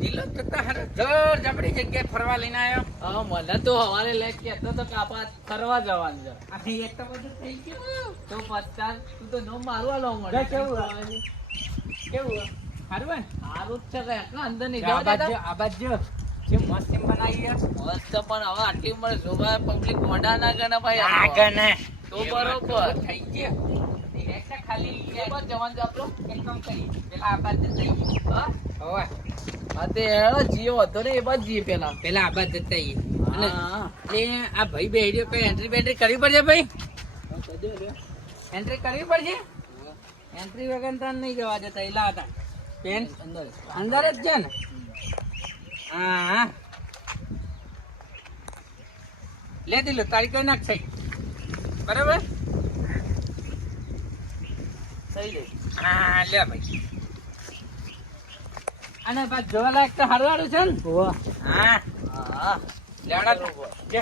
દિલો તો તારે જર જબરી જગ્યાએ ફરવા લઈને આવ્યો. હા મને તો હવારે લઈ કેતો તો કાપા ફરવા જવાનું છે. આથી એક તો બધું થઈ ગયું. તો પચાસ તું તો નો મારવા લો મને. કેવું હારું હે? સારું જ છે કે અંદર નહીં આ જવા બાજુ દેતા? આ બાજુ જે મસ્ત બનાવી છે. મસ્ત પણ હવે આટલી ઉંમરે જોવા પબ્લિક મોઢા ના ગણે ભાઈ. આગળ ને તો બરોબર થઈ ગયું. એટલે ખાલી એ બાજુ જવાનું છે આપણું. એક કામ કરી પેલા આ બાજુ થઈ ગયું. હા હવે હા તે જીઓ હતો ને એ બાજુ જઈએ પેલા. પેલા આ બાજુ જતા આવીએ. અને હા એટલે આ ભાઈ બેહ્યો કઈ એન્ટ્રી બેન્ટ્રી કરવી પડશે ભાઈ? એન્ટ્રી કરવી પડશે? એન્ટ્રી વગર તો નહીં જવા દેતા એલા હતા. પેન અંદર જ છે ને? હા લે દીલો તારી કઈ નાખ થઈ બરાબર. થઈ જાય. હા લે ભાઈ. અને બસ જોવા લાયક તો હારું છે ને? હા હા લેવડા જે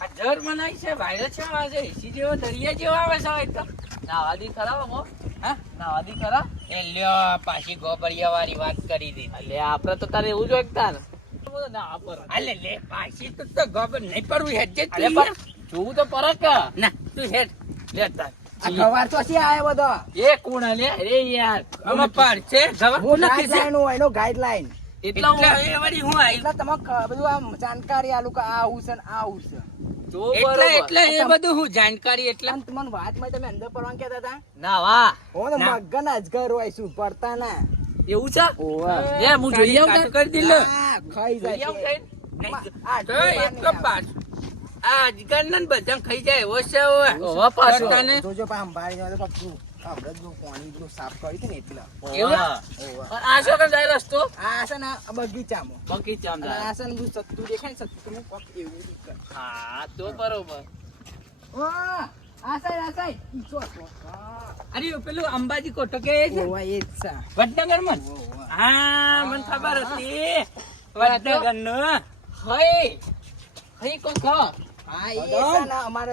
આ જર બનાવી છે વાયરો છે આવે છે એસી જેવો દરિયા જેવો આવે છે હવે તો. નાવાદી ખરા મો. હા નાવાદી ખરા. એ લ્યો પાછી ગોબરિયા વાળી વાત કરી દીધી. એટલે આપડે તો તારે એવું જોઈએ તાર ના પર અલે લે પાછી તો ગોબર નહીં પડવું હેડ જે અરે પણ જોવું તો પર કે ના તું હેડ લે તાર આ ખવાર તો શી આયો બધો એ કોણ લે અરે યાર આમાં પાડ છે જવા હું નથી છે ગાઈડલાઈન હોય એનો ગાઈડલાઈન એટલા એટલે એ વળી હું આવી એટલે તમે બધું આમ જાણકારી આલું કે આ આવું છે ને આ આવું છે જો એટલે બરોબર એટલે એ બધું હું જાણકારી એટલે અને તમને વાતમાં તમે અંદર પડવાનું કહેતા હતા ના વાહ હો ને ના. મગન અજગર હોય શું પડતા ના એવું છે ઓવા લે હું જોઈ આવું કાઢ કરી દીધો. આ ખાઈ જોઈ જાય આવું છે. કઈ આ તો ડબ્બા એટલો નહીં પાછ આ અજગર ને બધા ખાઈ જાય એવો છે હવે. ઓવા પાછો. તને આવે. જોજો પા અંબાડી ને તો પપ્પુ આપણે જો પાણી પેલું સાફ કરી હતી ને એટલા એવું? ઓવા પણ આ શું કરે રસ્તો આ છે ને આ બગીચામાં બગીચામાં અને જાય. આ છે ને બધું સત્તુ દેખાય ને સત્તુ નું કોક એવું જ કરે. હા તો બરોબર ઓવા, આ સાઈડ આ સાઈડ ઈચો છો. અરે પેલું અંબાજી કોટો કે છે ઓવા એ જ છે. વડનગર માં ઓવા. હા મને ખબર હતી વડનગર નું હઈ હઈ કોક હા એ છે ને અમારે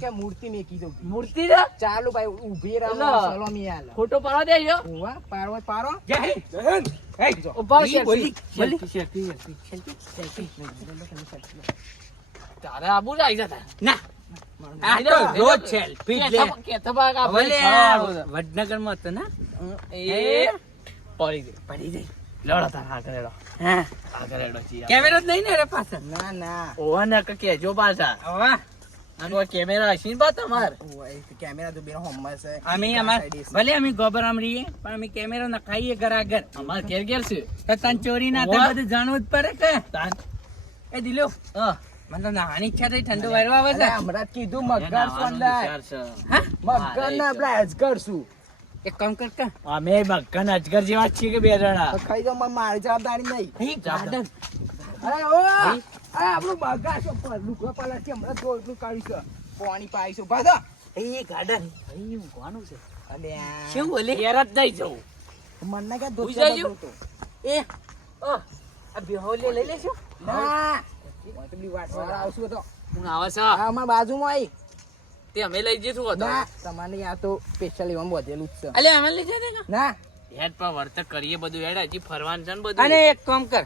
કે મૂર્તિ મેકી દઉં મૂર્તિ રે ચાલુ ભાઈ ઊભી રહો એલા. સલામી આલે ફોટો પાડવા દેજો ઓવા પાર્વત પારો જય હિન્દ. હે જો ઉભા ઈ બોલી તારે આબુ જ આવી જતા ના આ તો રોજ છે પીટ લે ભલે વડનગર માં હતો ને એ પડી ગઈ પડી ગઈ લડો તાર આગળ હેડો હા આગળ હેડો છીએ કેમેરો જ નહીં ને રે પાછળ ના ના ઓવા ને કે કેજો પાછા વાહ અને ઓ કેમેરા હસીન બા તમાર ઓવા એ કેમેરા તો બેનો હોમમાં છે અમે અમાર ભલે અમે ગોબરામ રહીએ પણ અમે કેમેરો નખાઈએ ઘર આગળ અમાર ઘેર ઘેર છે તો તને ચોરી ના વાહ. થાય બધું જાણવું જ પડે કે તાન એ દિલો હા મને તો નાની ઈચ્છા થઈ ઠંડો વાયરો આવે અરે છે હમણાં જ કીધું એ મગર નાવાનો સોંડાય વિચાર છે. હા મગર ના પેલા અજગર શું એક કામ કર કે અમે મક્કન અજગર જેવા જ છીએ કે બે જણા તો ખાઈ જાવ મારી જવાબદારી નહીં અહીં ગાર્ડન અરે ઓ અરે આપણું મગર છે પણ લુગડા પાલા છે હમણાં તો એટલું કાઢી છે પાણી પાઈશું ભાદો એ ગાર્ડન અહીં ઊંઘવાનું છે અલે શું બોલે ઘેર જ નહીં જવું મને કે ઉઈ દોસ્ત જાજો. એ આ બેહોલે લઈ લેશું ના હું તો બી વાટ આવશું તો હું આવે છે આ અમારા બાજુમાં આવી તે અમે લઈ જઈશું હતો ના તમારે આ તો સ્પેશિયલ એમાં બધેલું જ છે અલે અમે લઈ જાય ને ના હેડ પર વર્તક કરીએ બધું હેડ હજી ફરવાનું છે ને બધું અને એક કામ કર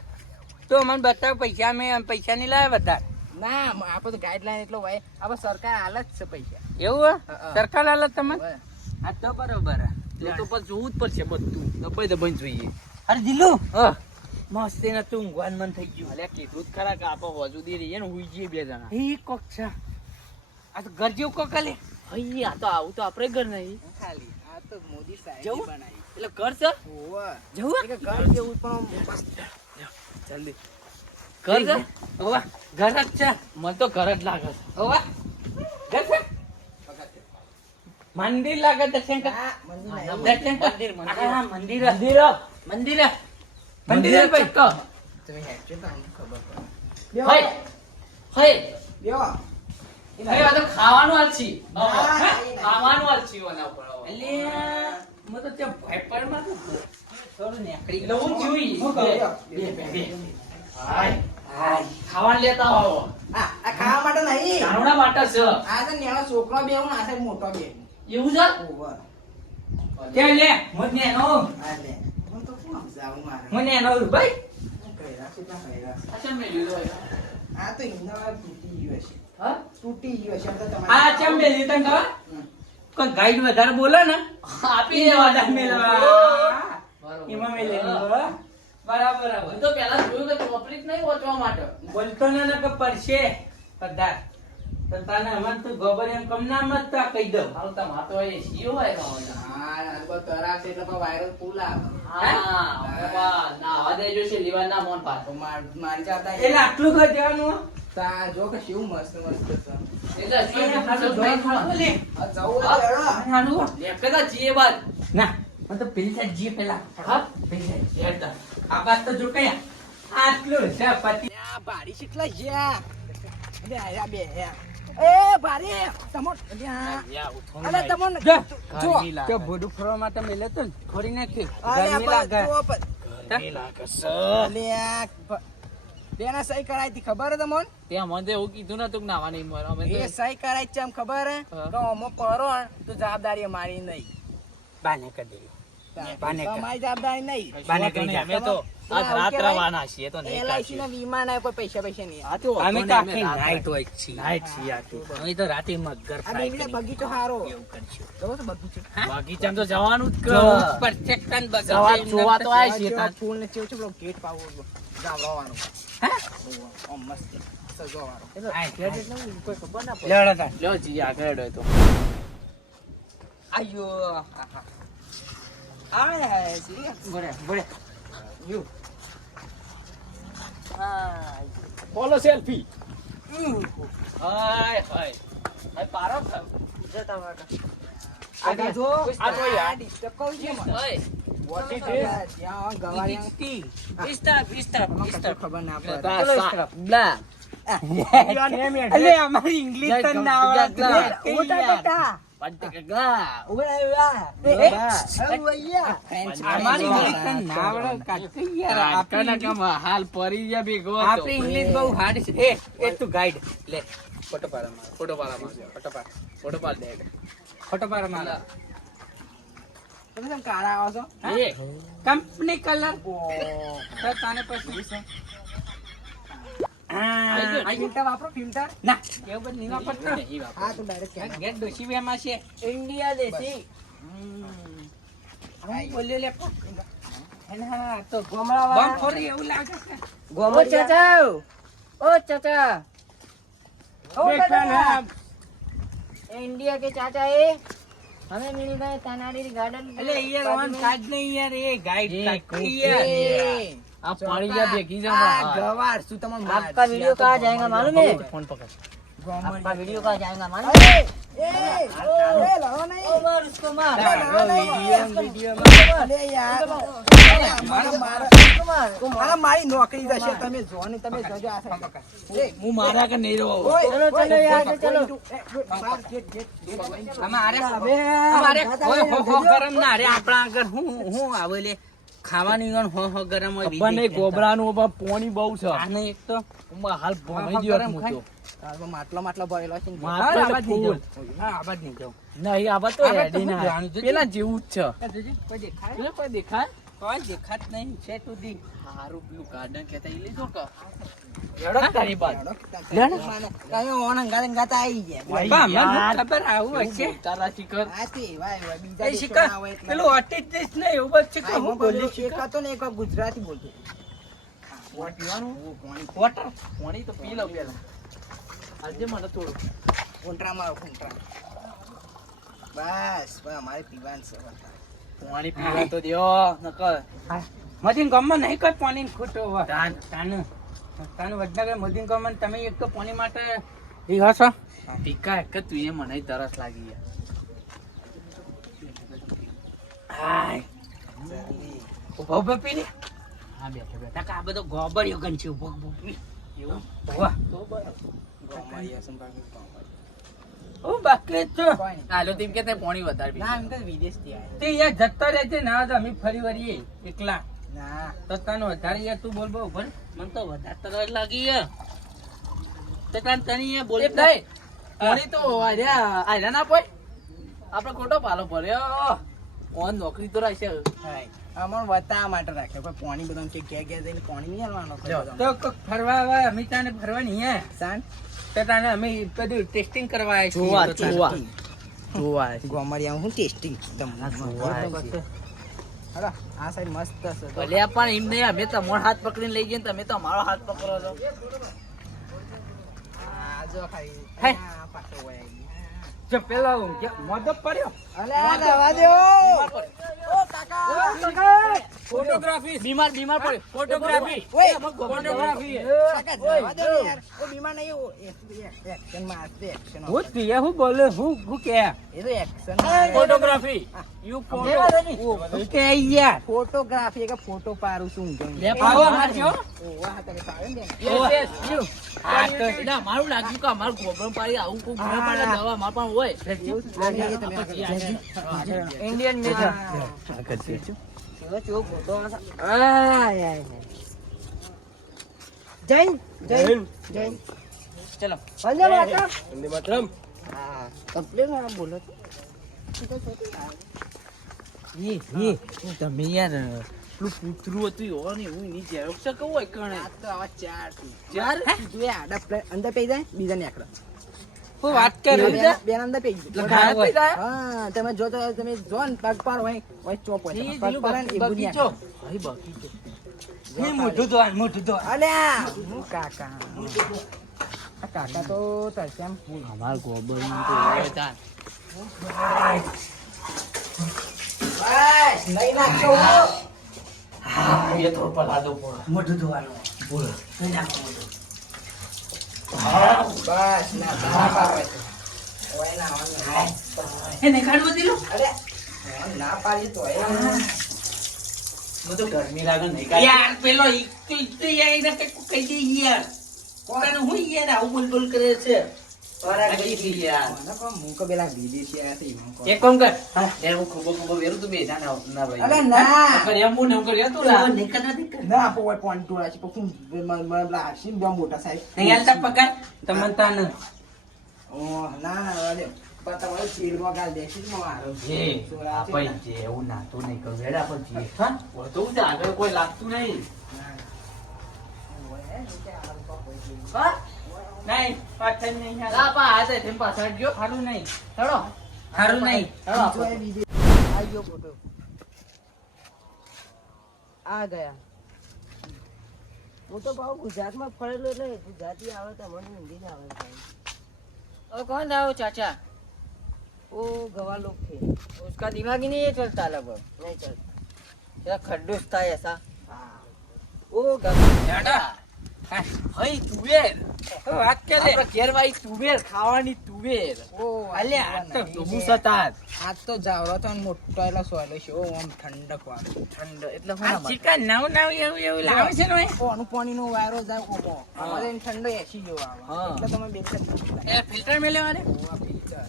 તો મને બતાવ પૈસા મેં પૈસા નહીં લાવે બધા ના આપણે તો ગાઈડલાઈન એટલો હોય આપણે સરકાર હાલ જ છે પૈસા એવું હે? હા. સરકાર હાલત તમે હવે. આ તો બરોબર હે. તો પછી જોવું જ પડશે બધું દબાઈ દબાઈ જોઈએ અરે દિલુ હા મસ્ત એને તું ઊંઘવાનું મન થઈ ગયું અલ્યા કીધું જ ખરા કે આપણે વધુ દે રહીએ ને હુઈ જઈએ બે જણા એ કોક છે આ તો ઘર જેવું કોક આલે હઈ આ તો આવું તો આપણે ઘર નહીં ખાલી આ તો મોદી સાહેબ જવું? બનાવી એટલે ઘર છે ઓવા જવું એક ઘર જેવું પણ જલ્દી ઘર છે ઓવા ઘર જ છે મને તો ઘર જ લાગે છે ઓવા ઘર છે મંદિર લાગે દર્શન કર ના, મંદિર નહીં. દર્શન કર મંદિર, મંદિર. હા મંદિર મંદિર મંદિર મંદિર મંદિર ભાઈ ચક્કો તમે હેડજો તો અમને ખબર પડે. હઈ હઈ બેહો. હઈ આ તો ખાવાનું હાલ છી ના, ખાવાનું હાલ છી ઓના ઉપર અલ્યા મો તો તે ભાઈપણ માં થોડું નેકડી એટલે હું જોઈ હું કહું? બે હાય હાય ખાવાનું લેતા આવો આ ખાવા માટે નહીં કાનુડા માટે છે આ તો નેનો છોકરો બે હું આ સાઈડ મોટો બે એવું છે ઓવા કે લે મને એનો આ લે હું તો કોણ જાવું મારે મને એનો ભાઈ કેટલા ફાયદા છે. આ ચમ મેલ્યું તો હોય? આ તો ઈંડા તૂટી ગયો છે. હા? તૂટી ગયો છે. આ તો આ તમારે ચમ બેલી તને ખબર? કોઈ ગાઈડ વધારે બોલે ને આપી દેવાના. મેલવા. બરોબર. એમાં મેલેલું હો. બરાબર બરાબર. હું તો પહેલા જોયું કે ચોપડી જ નહીં વાંચવા માટે. બોલતો ને કે પડશે પધાર તો તને હમણાં તું ગોબર એમ કમ ના મત તો કહી દઉં. હારું તમારે તો એ શીયો હોય કાં? હા આ તરાક છે એટલે વાયરલ ફૂલ આવે. હા, હવે બા, નાહવા દેજો છે, લીવા ના મોન પાછો. તો મારી જાતા એટલે આટલું કર દેવાનું તા જો કે શું મસ્ત મસ્ત છે. એટલે શું એ હારું શું જોઈ ખાવાનું? ખાવાનું લે. આ જવું તો હેડો. હારું. લેકતા જીએ બાદ. ના મને તો પેલી સાઈડ જી પેલા હા? પેલી સાઈડ લેકતા. આ બાત તો જો કયા આટલું છે પતિ આ ભારી કેટલા જ્યા અરે આયા બે એ ભારી તમો અરે તમો જો જો કે બોડું ફરવા માટે મેલે તો ખોરી નાખી અરે ગરમી લાગે બેના સહી કરાઈ હતી ખબર હે તમને ત્યાં મને તો એવું કીધું નતું કે નાહવા નહીં મળે. અમે એ સહી કરાઈ છે એમ ખબર હે હા. કે અમો કરો ને તો જવાબદારી અમારી નહીં બાને કરી દે બાને કર. તમારી જવાબદારી નહીં બાને કરી જા. અમે તો આજ રાત રવાના છીએ તો નહીં LIC ના વીમા ના કોઈ પૈસા નહીં અમે તો આખી નાઈટ હોય છીએ નાઈટ છીએ આખી. અમે તો રાતે મગર આ ફ્રાય બેબીને કરી બગીચો હારો એવું કરશું જોવો તો બગીચો બગીચામાં તો જવાનું જ જો કર. પરફેક્ટ કાન જવા જોવા તો આય છીએ જો તાર. ફૂલ ને ચેવ ચેવ ગેટ પાવો જાવવાનું હા ઓમ મસ્ત સજવાવાનો આય, ગેટ એટલે હું કોઈ ખબર ના પડે લેવડો તાર. લ્યો જીએ આગળ હેડો તો. આયો આય હાય સી બોલે બોલે યુ હા બોલો સેલ્ફી. હાય હાય. હાય પારો ખાવ. જતા વાટા આ જો આ જો યાર. આ ડિસ્ટર્બ કરું છું મને. ઓય. What is this? ત્યાં ગવારિયા ટી કશું ખબર ના પડે ચલો ઇસ તરફ. બ્લા. અલે અમારી ઇંગ્લિશ તો ના આવડતું. ઓટા ટટા પંટકગલા. અમારી ઇંગ્લિશ તો ના આવડે કાઢી યાર. આપણા કામ હાલ પરી ગયા ભેગો હતો. આપણી ઇંગ્લિશ બહુ હાર્ડ છે. એ તું ગાઈડ લે ફોટો પાડ મારો. ફોટો પાડા માં. ફોટો પાડ. ફોટો પાડ દે. ફોટો પાડ મારો. તમે કેમ કાળા આવો છો એ કંપની કલર તો તાને પછી ગયો. ફિલ્ટર વાપરો ફિલ્ટર ના એવું બધું નહીં વાપરતો. હા તો ડાયરેક્ટ ગેટ ડોશી વેમાં છે ઇન્ડિયા દેશી હું બોલ્યો લે એને હા તો ગોમડા બમ ફોડી એવું લાગે છે. ઓ ચાચા ओ चाचा ओ देखा ना चाचा इंडिया के चाचा है हमें मिल गए तनारी गार्डन अरे यार वन काट नहीं यार ये गाइड काट यार આ પાણી ગયા ભેગી જમા. गवार सु तमाम आपका वीडियो कहाँ जाएगा मालूम है? ફોન પકડ. आपका वीडियो कहाँ जाएगा मालूम है? ए लड़ो नहीं ओ मार उसको मार वीडियो अरे यार मारा मारी नौकरी जैसे તમે જો ને તમે જજો આ સાઈડ એ હું મારા કે નહીં રહો. ચલો चलो यार चलो બાર ગેટ हमारे હવે हमारे हो गरम ना रे આપણા આગળ હું આવે લે ખાવાની ગણ હો ગરમ હોય ખબર નહીં ગોબરાનું બાપા પોણી બહુ છે. આને એક તો ઉમાં હાલ ભમાઈ ગયો ગરમ હું તો. તારો માટલો ભરેલો છે ને. માટલો આવાજ નહીં ફૂલ. જાઉં. હા આવાજ નહીં જાઉં. નહીં આ તો આ રેડી બધું ના જાણું છે. પેલા જેવું જ છે. એ જોજે, કોઈ દેખાય પેલા કોઈ દેખાય? કોઈ દેખાત નહીં છે તું દી હારું પેલું ગાર્ડન કહેતા ઈ લીધો કે? હેડો તારી બાદ. તમે ઓણ ગાળન ગાતા આવી ગયા બા મને ખબર આવું હશે તારા શિખર. આતી વાય બીજા એ દેશો શિકાર ના હોય એટલે પેલું અટીસ ને એવું બધું છે કે હું બોલ્યો એક હતો ને એક ગુજરાતી બોલતો પોણી પીવાનું? વોટર પોણી તો પી લઉં પેલા. આજે મને થોડું. કોન્ટ્રા મારો કોન્ટ્રા બસ અમારે પીવાનું છે પોણી પીવા તો દ્યો નકર. મદીન ગામમાં નહીં કોઈ પાણી ખૂટો હોય તાન. તાનું વડનગર મદીન ગામમાં તમે એક તો પાણી માટે રીહો છો પીકા એક જ તું એ મને તરસ લાગી યાર. હાય ઉભો ઉભો પી લે હા બેઠો બેઠો. નકા આ બધો ગોબરિયો ગન છે ઉભો ઉભો પી એવું વાહ ઓ બાકી તો હાલો તેમ કે તે પોણી વધારે પી. ના એમ તો વિદેશ થી આયા તે યાર જતો રહે છે ના તો અમે ફરી વળીએ એકલા ના તો તને વધારે યાર તું બોલ બહુ ભર મને તો વધારે તરસ લાગી યાર તો તને યાર બોલ એમ નહીં. પોણી તો આર્યા ના પોય. આપણે ખોટો પાલો પડ્યો. ઓન નોકરી તો રહેશે. હાય અમારે બતાવવા માટે રાખ્યો કોઈ પાણી બધા કે ઘેર ઘેર જઈને પાણી નહીં હાલવાનો કોઈ બધામાં. તો કોક ફરવા આવે અમે તાને ફરવા નહીં હે સાન તો તાને અમે બધું ટેસ્ટિંગ કરવા આવ્યા છીએ. જોવા તો તાને. જોવા ગોમડિયા હું ટેસ્ટિંગ તમને હાલો આ સાઈડ મસ્ત છે ભલે પણ એમ નહીં અમે તમારો હાથ પકડીને લઈ ગયા ને તમે તો અમારો હાથ પકડો છો. આ જો ખાઈ હે. આ પાછો વહી ગયો. જો પેલો મોદો પડ્યો અલે આ દવા દો ઓ કાકા ફોટોગ્રાફી બીમાર પડ્યો. ફોટોગ્રાફી ઓય ફોટોગ્રાફી કાકા દવા દો યાર ઓ બીમાર નહીં ઓ એક્શન માં આસ્તે એક્શન હું તીએ હું બોલે હું કે એ તો એક્શન ફોટોગ્રાફી યુ ફોટો કે યાર ફોટોગ્રાફી કે ફોટો પાડું છું હું લે આવો મારજો ઓવા હાથે પાડે ને યસ યુ આ તો એટલે મારું લાગ્યું કે અમારું ગોબરમ પાડી આવું કોઈ ગુનો પાડે દવા માર પણ હોય ઇન્ડિયન મેજર જૈન જૈન જૈન ચલો વંદે માતરમ હા કમ્પ્લેન માં બોલો તમે યાર પેલું કૂતરું હતું એવો ને એવું નહીં ઝેરોક્ષ છે કેવું હોય કણે આ તો આવા ચાર ચાર? તું એ આડા અંદર પઈ જાય બીજા ને આકડા હું વાત કરું બેન અંદર પઈ એટલે ઘાય પઈ જાય? હા તમે જો તો તમે જો ને પગ પાર હોય ચોપ હોય ઈ પગ પાર ને એ બધું બગીચો નાખે. ભાઈ બગીચો હે મોઢું તો અલ્યા હું કાકા આ કાકા તો તરસ્યામ અમાર ગોબર તો હોય તાર લઈ નાખો એ તો પલા દો પોળા મોઢું ધોવાનું બોલો બસ ના પાડે ઓય ના ઓય એને કાઢવા દીલો અરે ના પાડી તો મને તો ગરમી લાગે નહીં કાંઈ. યાર પેલો ઈકતો યાર એને તે કહી દે યાર કોણ હું યાર આવું બોલ કરે છે લાગી ગઈ યાર. મને પણ મું કે પેલા વિદેશી આયા છે ઈમો કો એક કામ કર યાર હું ખૂબ વેરું તું બે જાના ના ભાઈ અરે ના અગર એમ હું નમ કર્યો તું ના ના પોય પોઈન્ટ ટોળા છે પણ મને પેલા આશીન બહુ મોટા સાહેબ નહીં હાલતા પગાર તમને તાન ઓ ના ના વાલે પતા વાલે ચીડમાં ગાલ દેખી જ મારો જે આપણે જે એવું નાતું નહીં કરું વેડા પર જે હા વધુ જ આગળ કોઈ લાગતું નહીં હા નહીં પાછળ નહીં લા પા હાથે તેમ પાછળ ગયો હારું નહીં ચડો હારું નહીં જો એ વિદેશ આ ગયો ફોટો આ ગયા હું તો ભાવ ગુજરાતમાં ફરેલો એટલે ગુજરાતી આવે તો મને હિન્દી ના આવે अब कौन था वो चाचा वो गवाह लोग थे उसका दिमाग ही नहीं चलता लगभग नहीं चलता या खड्डूस था ऐसा हाँ वो गधा દાદા હઈ તુવેર વાત કે લે આપણે ઘેરવાઈ તુવેર ખાવાની તુવેર ओ અલ્યા આ તો ડૂબું સતાર आज तो जावरा तो मोटो एला सोयलो છે ઓ આમ ઠંડક વાળો ઠંડ એટલે આ હું ચિકન નવ એવું લાવે છે ને પાણી પાણીનો વાયરો જાય ઓમો અમારે એને ઠંડો એસી જેવો આવે હા. એટલે તમે બે એ ફિલ્ટર મે લેવાને ફિલ્ટર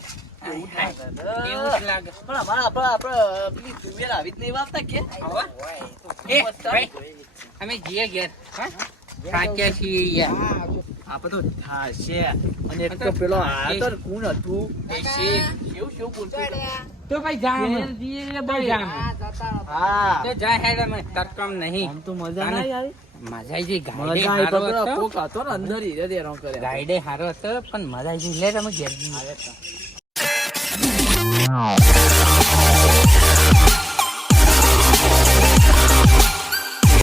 એવું જ લાગે પણ આપણે પેલી તુવેર આવી જ નહીં વાવતા કે આવા એ ભાઈ અમે જીએ ઘેર હા થાક્યા છીએ યાર હા આપણે તો થાશે અને એક તો પેલો થાશે. આતર કોણ હતું દેશી. કેવું બોલતો હતો? તો ભાઈ જામ ભાઈ જામ આ જતા હા તો જા હેડ અમે તરકમ નહીં આમ તો મજા ના આવી મજા આવી ગઈ ગાઈડે મજા આવી હારો પકડો હતો કોક હતો ને અંદર હીરે દેરો કરે ગાઈડે હારો હતો પણ મજા આવી ગઈ લે તમે ઘેર જઈએ.